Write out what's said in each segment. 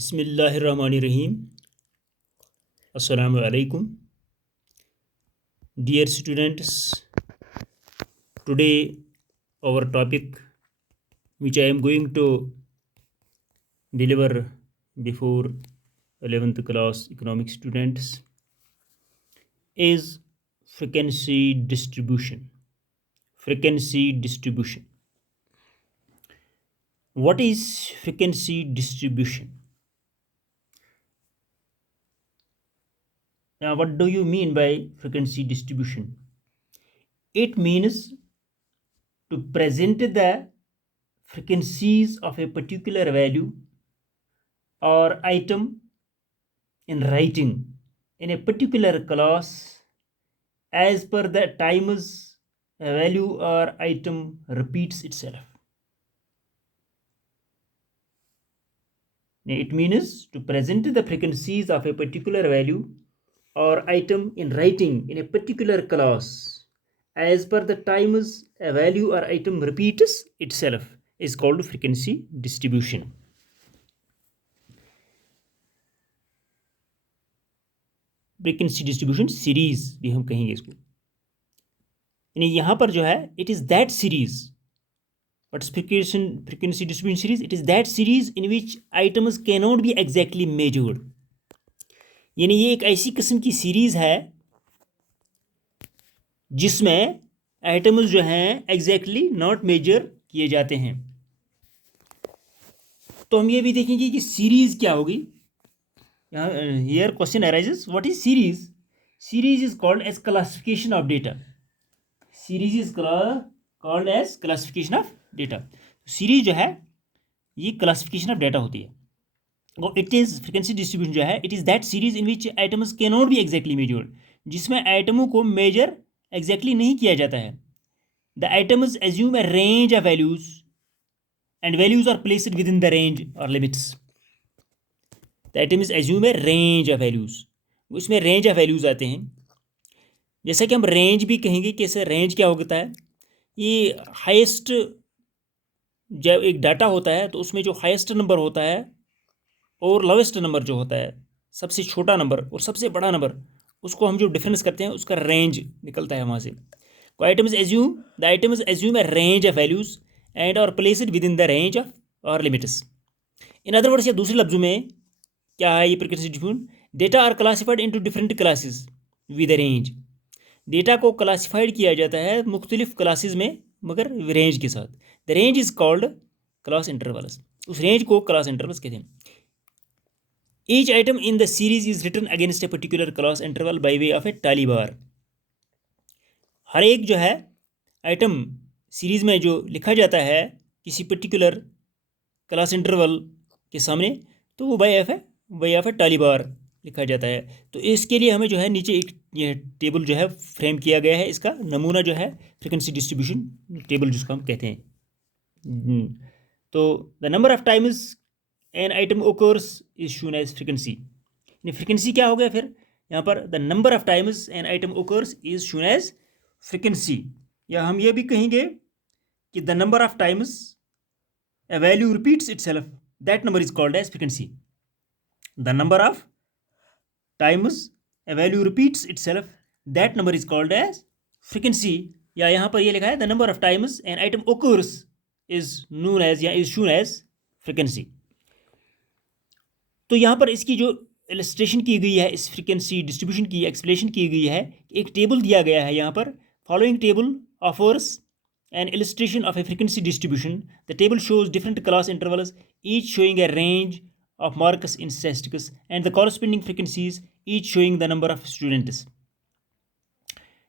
Bismillahirrahmanirrahim. Assalamu alaikum. Dear students, today our topic which I am going to deliver before 11th class economics students is frequency distribution. Frequency distribution. What is frequency distribution? Now, what do you mean by frequency distribution? It means to present the frequencies of a particular value or item in writing in a particular class as per the times a value or item repeats itself. It means to present the frequencies of a particular value or item in writing in a particular class as per the times a value or item repeats itself is called frequency distribution. Frequency distribution series भी हम कहेंगे इसको, यानी यहाँ पर जो है it is that series. What is frequency distribution series? It is that series in which items can not be exactly measured. यानी ये एक ऐसी किस्म की सीरीज है जिसमें आइटम्स जो हैं एग्जैक्टली नॉट मेजर किए जाते हैं. तो हम ये भी देखेंगे कि सीरीज क्या होगी. Here question arises, what is series? Series is called as classification of data. Series is called as classification of data. Series जो है ये classification of data होती है. और it is frequency distribution जो है it is that series in which items cannot be exactly measured. जिसमें आइटमों को मेजर exactly नहीं किया जाता है. The items assume a range of values and values are placed within the range or limits. The item is assume a range of values. उसमें range of values आते हैं. जैसा कि हम रेंज भी कहेंगे कि ऐसे रेंज क्या होता है, ये हाईएस्ट जब एक डाटा होता है तो उसमें जो हाईएस्ट नंबर होता है और लोवेस्ट नंबर जो होता है, सबसे छोटा नंबर और सबसे बड़ा नंबर, उसको हम जो डिफरेंस करते हैं उसका रेंज निकलता है वहाँ से. The items assume a range of values and और placed within the range of और लिमिट्स. इन अदर वर्ड्स या दूसरे लफ्ज़ों में क्या है ये frequency distribution? Data are classified into different classes with range. Data को क्लासिफाइड किया जाता है मुख्तलिफ क्लासेस में मगर रेंज के साथ. The range is called class intervals. उस रेंज को क्लास इंटरवल्स कहते हैं. Each item in the series is written against a particular class interval by way of a tally bar. हर एक जो है आइटम सीरीज में जो लिखा जाता है किसी पर्टिकुलर क्लास इंटरवल के सामने, तो वो बाय ऑफ ए टाली बार लिखा जाता है. तो इसके लिए हमें जो है नीचे एक ये टेबल जो है फ्रेम किया गया है. इसका नमूना जो है फ्रीक्वेंसी डिस्ट्रीब्यूशन टेबल जिसको हम कहते हैं. तो the number of times an item occurs is shown as frequency. यानी फ्रीक्वेंसी क्या हो गया फिर यहाँ पर? The number of times an item occurs is shown as frequency. या हम ये भी कहेंगे कि the number of times a value repeats itself, that number is called as frequency. The number of times a value repeats itself, that number is called as frequency. या यहाँ पर ये लिखा है the number of times an item occurs is known as या is shown as frequency. तो यहाँ पर इसकी जो इलस्ट्रेशन की गई है, इस फ्रीक्वेंसी डिस्ट्रीब्यूशन की एक्सप्लेनेशन की गई है, एक टेबल दिया गया है यहाँ पर. Following table offers an illustration of a frequency distribution. The table shows different class intervals, each showing a range of marks in statistics and the corresponding frequencies, each showing the number of students.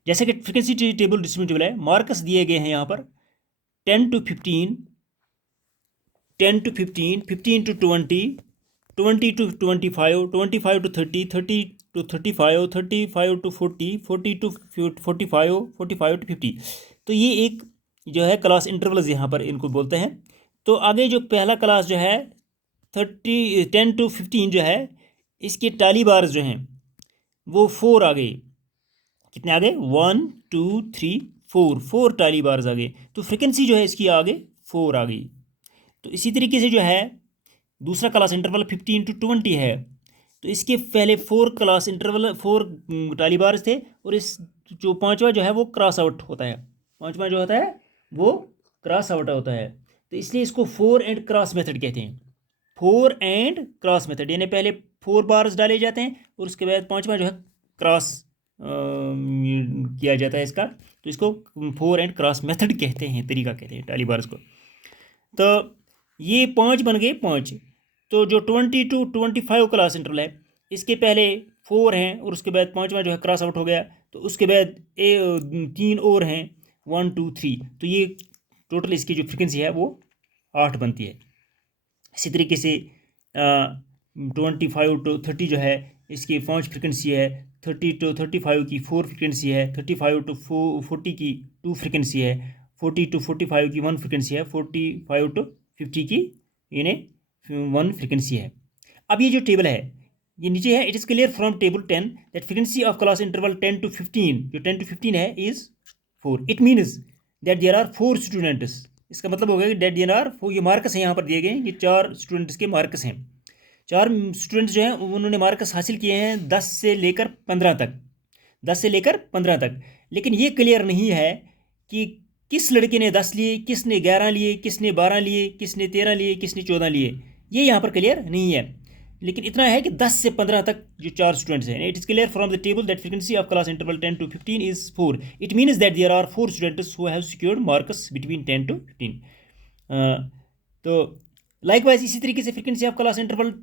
जैसे कि frequency table distributable है, marks दिए गए हैं यहाँ पर 10 to 15, 10 to 15, 15 to 20, 20 to 25, 25 to 30, 30 to 35, 35 to 40, 40 to 45, 45 to 50. तो ये एक जो है क्लास इंटरवल्स यहाँ पर इनको बोलते हैं. तो आगे जो पहला क्लास जो है 10 to 15 जो है, इसके टाली बार्स जो हैं वो 4 आ गए. कितने आ गए? 1 2 3 4 टाली बार्स आ गए. तो फ्रीक्वेंसी जो है इसकी आगे 4 आ गई. तो इसी तरीके से जो है दूसरा क्लास इंटरवल 50 × 20 है, तो इसके पहले 4 क्लास इंटरवल 4 टाली बार्स थे, और इस जो पांचवा जो है वो क्रॉस आउट होता है, पांचवा जो होता है वो क्रॉस आउट होता है, तो इसलिए इसको 4 एंड क्रॉस मेथड कहते हैं। 4 एंड क्रॉस मेथड, यानी पहले 4 बार्स डाले जाते हैं और उसके बाद पांचवा जो है क्रॉस किया जाता है इसका, तो इसको 4 एंड क्रॉस मेथड कहते हैं, तरीका कहते हैं टाली बार्स को। तो ये 5 बन गए 5। तो जो 20 to 25 क्लास इंटरवल है, इसके पहले 4 हैं और उसके बाद पांचवा जो है क्रॉस आउट हो गया, तो उसके बाद 3 और हैं 1 2 3, तो ये टोटल इसकी जो फ्रिक्वेंसी है वो 8 बनती है। इसी तरीके से 25 to 30 जो है इसकी 5 फ्रिक्वेंसी है, 30 to 35 की 4 फ्रिक्वेंसी है, 35 to 40 की 2 फ्रिक्वेंसी है, 40 to 45 की 1 फ्रिक्वेंसी है, 45 to 50 की यानी 1 फ्रिक्वेंसी है। अब ये जो टेबल है ये नीचे है, it is clear from table 10 that frequency of class interval 10 to 15, जो 10 to 15 है is 4। It means that there are 4 students. इसका मतलब हो गया कि दैट देयर आर 4, ये मार्क्स हैं यहाँ पर दिए गए, ये 4 स्टूडेंट्स के मार्क्स हैं। 4 स्टूडेंट्स जो हैं उन्होंने मार्क्स हासिल किए हैं 10 से लेकर 15 तक, 10 से लेकर 15 तक, लेकिन ये क्लियर नहीं है कि किस लड़के ने 10 लिए, किसने 11 लिए, किसने 12 लिए, किसने 13 लिए, किसने 14 लिए, ये यहाँ पर क्लियर नहीं है। लेकिन इतना है कि 10 से 15 तक जो 4 स्टूडेंट्स हैं, it is clear from the table that frequency of class interval 10 to 15 is 4। It means that there are 4 students who have secured marks between 10 to 15। तो लाइकवाइज इसी तरीके से frequency of class interval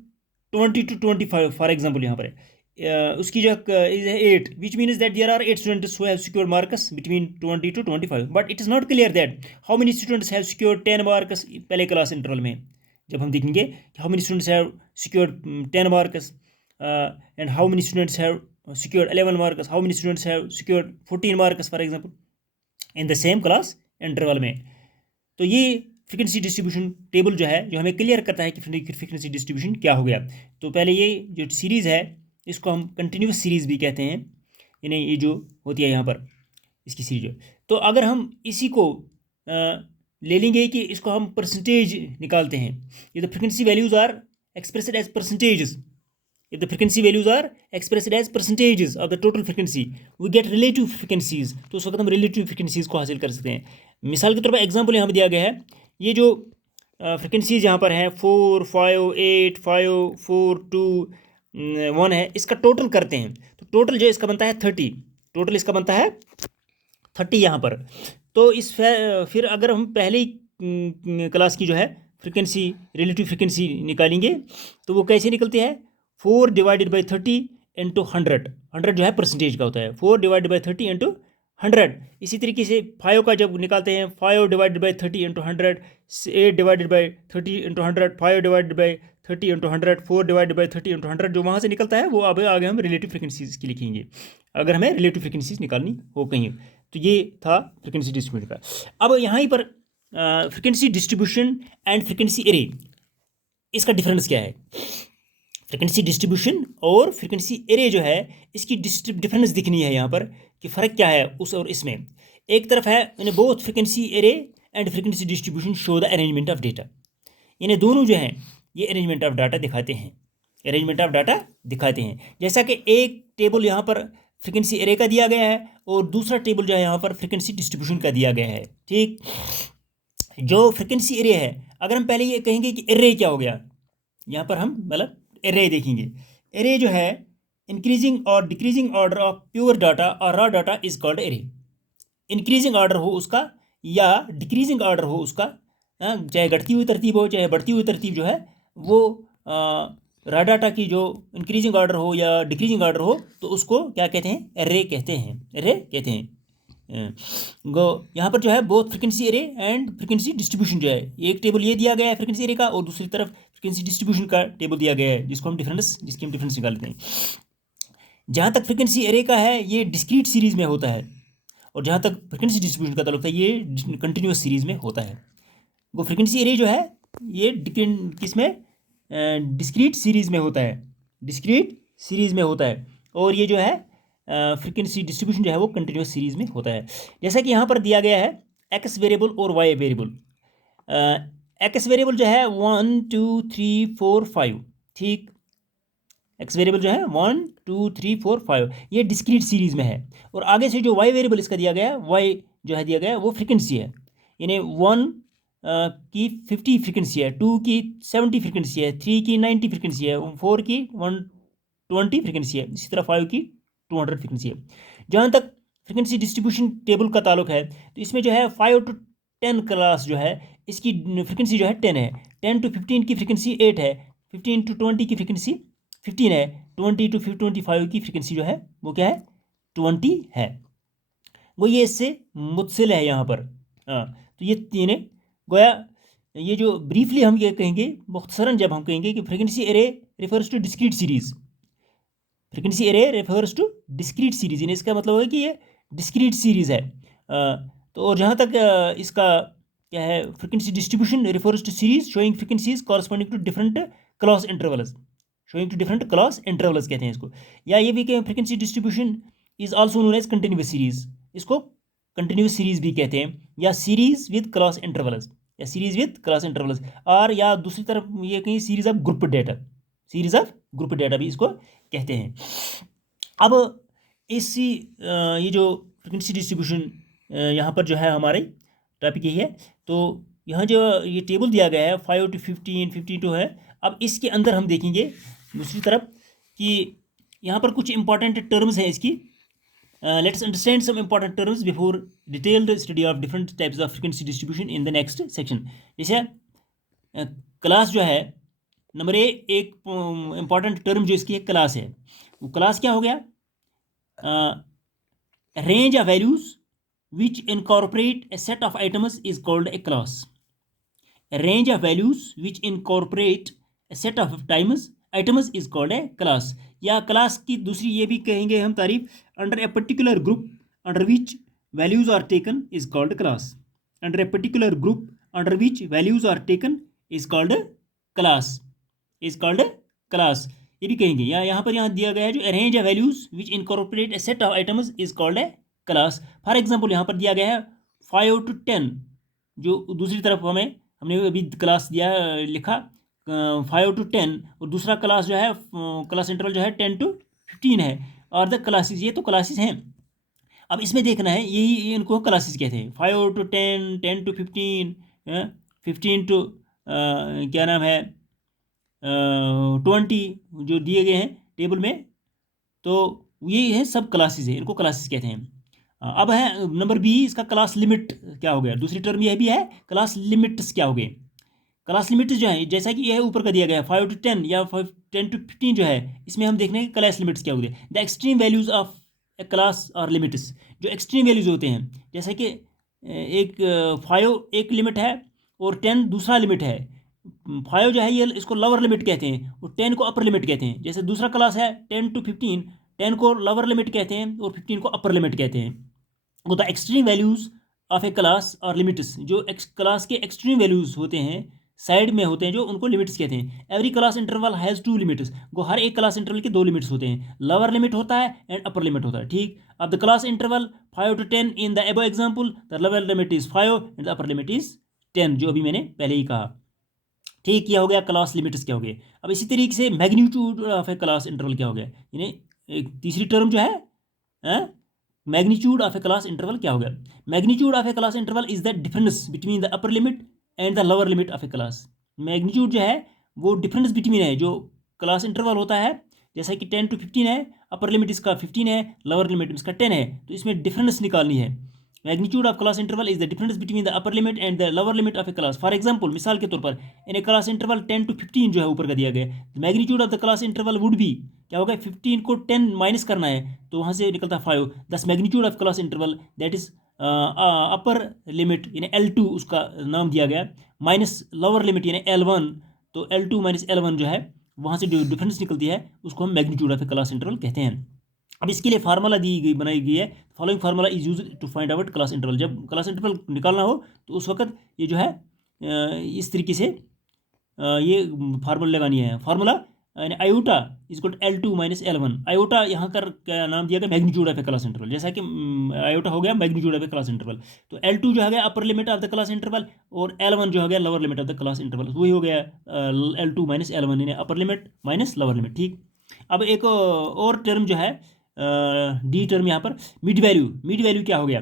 20 to 25 for example यहाँ पर है, उसकी जो is है 8, which means that there are 8 students who have secured marks between 20 to 25, but it is not clear that how many students have secured 10 marks पहले class interval में। जब हम देखेंगे कि how many students have secured 10 marks and how many students have secured 11 marks, how many students have secured 14 marks for example in the same class interval में। तो ये frequency distribution table जो है जो हमें क्लियर करता है कि फ्रीक्वेंसी डिस्ट्रीब्यूशन क्या हो गया। तो पहले ये जो सीरीज़ है इसको हम कंटिन्यूस सीरीज़ भी कहते हैं, यानी ये जो होती है यहाँ पर इसकी सीरीज। तो अगर हम इसी को ले लेंगे कि इसको हम परसेंटेज निकालते हैं, ये the frequency values are expressed as percentages, if the frequency values are expressed as percentages of the total frequency we get relative frequencies, तो उस वक्त हम relative frequencies को हासिल कर सकते हैं। मिसाल के तौर पर एग्जांपल यहाँ पर दिया गया है, ये जो फ्रिक्वेंसीज यहाँ पर हैं 4 5 8 5 4 2 1 है, इसका टोटल करते हैं तो टोटल जो इसका बनता है 30, टोटल इसका बनता है 30 यहाँ पर। तो इस फिर अगर हम पहले ही क्लास की जो है फ्रिक्वेंसी रिलेटिव फ्रिक्वेंसी निकालेंगे तो वो कैसे निकलती है, 4 डिवाइडेड बाई 30 इंटू 100, 100 जो है परसेंटेज का होता है, 4 डिवाइडेड बाई 30 इंटू 100। इसी तरीके से 5 का जब निकालते हैं 5 divided by 30 into 100, 8 divided by 30 into 100, 5 divided by 30 into 100, 4 divided by 30 into 100, जो वहाँ से निकलता है वो अब आगे हम रिलेटिव फ्रिक्वेंसीज की लिखेंगे अगर हमें रिलेटिव फ्रिक्वेंसीज निकालनी हो कहीं। तो ये था फ्रिक्वेंसी डिस्ट्रीब्यूशन का। अब यहाँ पर frequency distribution and frequency array, इसका डिफरेंस क्या है। फ्रिक्वेंसी डिस्ट्रीब्यूशन और फ्रिक्वेंसी एरे जो है इसकी डिफरेंस दिखनी है यहाँ पर कि फ़र्क क्या है उस और इसमें। एक तरफ है यानी both frequency array and frequency distribution show the arrangement of data, यानी दोनों जो हैं ये अरेंजमेंट ऑफ डाटा दिखाते हैं, अरेंजमेंट ऑफ डाटा दिखाते हैं। जैसा कि एक टेबल यहाँ पर फ्रिक्वेंसी एरे का दिया गया है और दूसरा टेबल जो है यहाँ पर फ्रिक्वेंसी डिस्ट्रीब्यूशन का दिया गया है। ठीक, जो फ्रिक्वेंसी एरे है अगर हम पहले ये कहेंगे कि एरे क्या हो गया, यहाँ पर हम मतलब एरे देखेंगे। एरे जो है इंक्रीजिंग और decreasing order of pure data और raw data is called array. Increasing order हो उसका या डिक्रीजिंग ऑर्डर हो उसका, चाहे घटती हुई तरतीब हो चाहे बढ़ती हुई तरतीब जो है वो रॉ डाटा की जो इंक्रीजिंग ऑर्डर हो या डिक्रीजिंग ऑर्डर हो तो उसको क्या कहते हैं, एरे कहते हैं, एरे कहते हैं। गो यहाँ पर जो है both frequency array and frequency distribution जो है, एक टेबल ये दिया गया है फ्रिक्वेंसी एरे का और दूसरी तरफ फ्रिक्वेंसी डिस्ट्रीब्यूशन का टेबल दिया गया है जिसकी हम डिफरेंस निकालते हैं। जहाँ तक फ्रिक्वेंसी एरे का है ये डिस्क्रीट सीरीज़ में होता है और जहाँ तक फ्रिक्वेंसी डिस्ट्रीब्यूशन का ताल्लुक है ये कंटिन्यूस सीरीज़ में होता है। वो फ्रिक्वेंसी एरे जो है ये किसमें, डिस्क्रीट सीरीज़ में होता है, डिस्क्रीट सीरीज़ में होता है, और ये जो है फ्रिक्वेंसी डिस्ट्रीब्यूशन जो है वो कंटिन्यूस सीरीज़ में होता है। जैसा कि यहाँ पर दिया गया है एक्स वेरिएबल और वाई वेरिएबल, एक्स वेरिएबल जो है 1 2 3 4 5, ठीक। एक्स वेरिएबल जो है 1 2 3 4 5 ये डिस्क्रीट सीरीज में है। और आगे से जो वाई वेरिएबल इसका दिया गया है, वाई जो है दिया गया है वो फ्रिक्वेंसी है, यानी 1 की 50 फ्रिक्वेंसी है, 2 की 70 फ्रिक्वेंसी है, 3 की 90 फ्रिक्वेंसी है, 4 की 120 फ्रिक्वेंसी है, इसी तरह 5 की 200 फ्रिक्वेंसी है। जहाँ तक फ्रिक्वेंसी डिस्ट्रीब्यूशन टेबल का ताल्लुक है, तो इसमें जो है 5 to 10 क्लास जो है इसकी फ्रिक्वेंसी जो है 10 है, 10 to 15 की फ्रिक्वेंसी 8 है, 15 to 20 की फ्रिक्वेंसी 15 है, 20 to 25 की फ्रिक्वेंसी जो है वो क्या है 20 है। वो ये इससे मुत्सिल है यहाँ पर। हाँ, तो ये तीन गोया, ये जो ब्रीफली हम ये कहेंगे मुख्तसरन, जब हम कहेंगे कि frequency array refers to discrete series, frequency array refers to discrete series, यानी इसका मतलब है कि ये डिस्क्रीट सीरीज है। तो और जहाँ तक इसका क्या है frequency distribution refers to series showing frequencies corresponding to different class intervals, showing to different class intervals कहते हैं इसको। या ये भी कहें frequency distribution is also known as continuous series, इसको कंटिन्यूस सीरीज भी कहते हैं, या सीरीज विद क्लॉस इंटरवल्स, या सीरीज विद क्लॉस इंटरवल्स, और या दूसरी तरफ ये कहीं series of group data, series of group data भी इसको कहते हैं। अब इसी ये जो फ्रिक्वेंसी डिस्ट्रीब्यूशन यहाँ पर जो है हमारे टॉपिक यही है। तो यहाँ जो ये टेबल दिया गया है 5 to 15 52 है। अब इसके अंदर हम देखेंगे दूसरी तरफ कि यहाँ पर कुछ इंपॉर्टेंट टर्म्स हैं इसकी। Let's understand some important terms before detailed study of different types of frequency distribution in the next section. जैसे क्लास जो है नंबर एक इंपॉर्टेंट टर्म जो इसकी एक क्लास है, वो क्लास क्या हो गया, range of values which incorporate a set of items is called a class. Range of values which incorporate a set of items is called a class. या क्लास की दूसरी ये भी कहेंगे हम तारीफ, under a particular group under which values are taken is called class. Under a particular group under which values are taken is called class, is called class, ये भी कहेंगे। या यहाँ पर यहाँ दिया गया है जो arrange of values which incorporate a set of items is called a class. For example यहाँ पर दिया गया है 5 to 10, जो दूसरी तरफ हमने अभी क्लास दिया लिखा 5 to 10, और दूसरा क्लास जो है क्लास इंटरवल जो है 10 to 15 है, और द क्लासेस, ये तो क्लासेस हैं। अब इसमें देखना है ये इनको क्लासेस कहते हैं, 5 to 10, 10 to 15, 15 to क्या नाम है 20 जो दिए गए हैं टेबल में, तो ये है सब क्लासेस है, इनको क्लासेस कहते हैं। अब है नंबर बी, इसका क्लास लिमिट क्या हो गया। दूसरी टर्म यह भी है क्लास लिमिट्स क्या हो गए। क्लास लिमिट्स जो है जैसा कि यह ऊपर का दिया गया है 5 to 10 या 10 to 15 जो है, इसमें हम देखने के क्लास लिमिट्स क्या हो गए। The extreme values of a class और लिमिट्स, जो एक्सट्रीम वैल्यूज होते हैं, जैसे कि एक 5 एक लिमिट है और 10 दूसरा लिमिट है। 5 जो है ये इसको लोअर लिमिट कहते हैं और 10 को अपर लिमिट कहते हैं। जैसे दूसरा क्लास है 10 to 15, 10 को लोअर लिमिट कहते हैं और 15 को अपर लिमिट कहते हैं। वो the extreme values of a class और लिमिट्स, जो क्लास के एक्सट्रीम वैल्यूज होते हैं साइड में होते हैं जो उनको लिमिट्स कहते हैं। Every class interval has 2 limits, वो हर एक क्लास इंटरवल के 2 लिमिट्स होते हैं, लोअर लिमिट होता है एंड अपर लिमिट होता है, ठीक। अब the class interval 5 to 10 in the above example the lower limit is 5 and the upper limit is 10, जो अभी मैंने पहले ही कहा, ठीक। क्या हो गया क्लास लिमिट्स क्या हो गए। अब इसी तरीके से magnitude of a class interval क्या हो गया, यानी एक तीसरी टर्म जो है magnitude of a class interval क्या हो गया। Magnitude of a class interval is the difference between the upper limit and the lower limit of a class. Magnitude जो है वो डिफरेंस बिटवीन है, जो क्लास इंटरवल होता है जैसा कि 10 to 15 है, अपर लिमिट इसका 15 है, लोअर लिमिट इसका 10 है, तो इसमें डिफरेंस निकालनी है। Magnitude of class interval is the difference between the upper limit and the lower limit of a class. For example, मिसाल के तौर पर इन ए क्लास इंटरवल 10 to 15 जो है ऊपर का दिया गया, magnitude of the class interval would be क्या होगा, 15 को 10 माइनस करना है तो वहाँ से निकलता है 5। दस magnitude of class interval that is upper limit यानी L2 उसका नाम दिया गया, माइनस लोअर लिमिट यानी L1, तो L2 माइनस L1 जो है वहाँ से जो डिफरेंस निकलती है उसको हम magnitude of a class interval कहते हैं। अब इसके लिए फार्मूला बनाई गई है, following formula is use to find out class interval. जब क्लास इंटरवल निकालना हो तो उस वक्त ये जो है इस तरीके से ये फार्मूला लगानी है। Formula iota is equal to L2 minus L1। Iota यहाँ का क्या नाम दिया गया, magnitude of a class interval, जैसा कि आयोटा हो गया magnitude of a class interval, तो L2 जो हो गया upper limit of the class interval और L1 जो हो गया lower limit of the class interval, वही हो गया L2 माइनस L1, यानी upper limit minus lower limit. ठीक, अब एक और टर्म जो है डी टर्म यहाँ पर मिड वैल्यू। मिड वैल्यू क्या हो गया,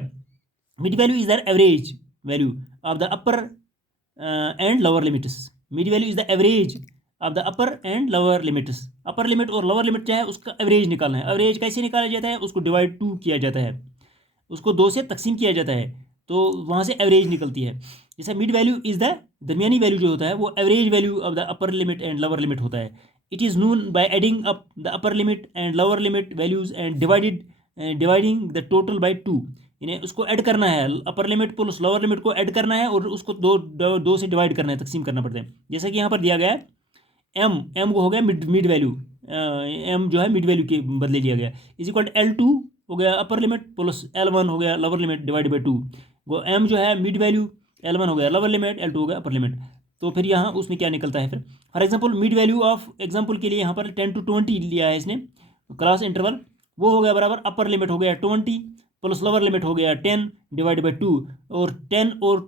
mid value is the average value of the upper and lower limits. Mid value is the average of the upper and lower limits. Upper limit और lower limit क्या है, उसका average निकालना है। Average कैसे निकाला जाता है, उसको डिवाइड 2 किया जाता है, उसको 2 से तकसीम किया जाता है, तो वहाँ से एवरेज निकलती है। जैसे मिड वैल्यू इज द दरमियानी वैल्यू जो होता है वो average value of the upper limit and lower limit होता है। It is known by adding up the upper limit and lower limit values and dividing the total by 2। यानी उसको add करना है, upper limit plus lower limit को add करना है और उसको दो से डिवाइड करना है, तकसीम करना पड़ता है। जैसे कि यहाँ पर दिया गया है एम को हो गया मिड वैल्यू, एम जो है मिड वैल्यू के बदले लिया गया, इज इक्वल टू L2 हो गया अपर लिमिट प्लस L1 हो गया लोअर लिमिट डिवाइड बाई 2। वो एम जो है मिड वैल्यू, L1 हो गया लोअर लिमिट, L2 हो गया अपर लिमिट। तो फिर यहाँ उसमें क्या निकलता है, फिर for example mid value of example के लिए यहाँ पर 10 to 20 लिया है इसने क्लास इंटरवल, वो हो गया बराबर अपर लिमिट हो गया 20 प्लस लोअर लिमिट हो गया 10 डिवाइड बाई 2, और 10 और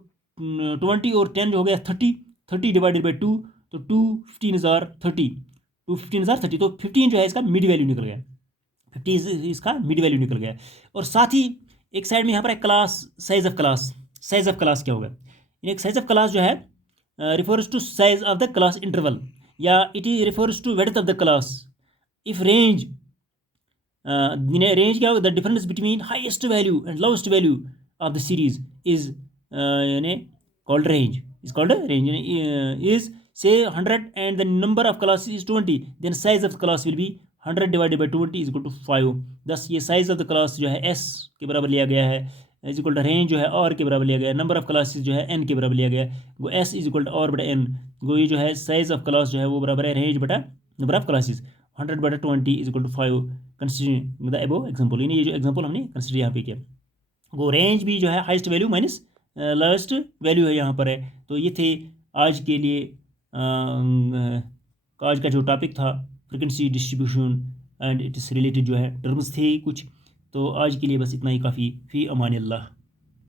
20 और 10 जो हो गया 30 डिवाइडेड बाई 2, तो 2 15 हज़ार 30, 2 15 हज़ार 30, तो 15 जो है इसका मिड वैल्यू निकल गया, 50 इसका मिड वैल्यू निकल गया। और साथ ही एक साइड में यहाँ पर एक class size of class. Size of class क्या होगा, एक साइज ऑफ क्लास जो है refers to size of the class interval, या it is refers to width of the class if range range क्या होगा, the difference between highest value and lowest value of the series is यानी called range, is called range, is say 100 and the number of classes is 20, then size of the class will be 100 divided by 20 is equal to 5। thus ये size of the class जो है s के बराबर लिया गया है, is equal to range जो है r के बराबर लिया गया है, number of classes जो है n के बराबर लिया गया है, वो s is equal to r बटा n, वो ये जो है size of class जो है वो बराबर है range बटा number of classes, 100 बटा 20 is equal to 5 considering the above example. यानी ये जो एग्जाम्पल हमने कंसिडर यहाँ पे किया, वो रेंज भी जो है heist value minus lowest value है यहाँ पर है। तो ये थे आज के लिए आज का जो टॉपिक था frequency distribution and it's related जो है टर्म्स थे कुछ। तो आज के लिए बस इतना ही काफ़ी। फ़ी अमान अल्लाह।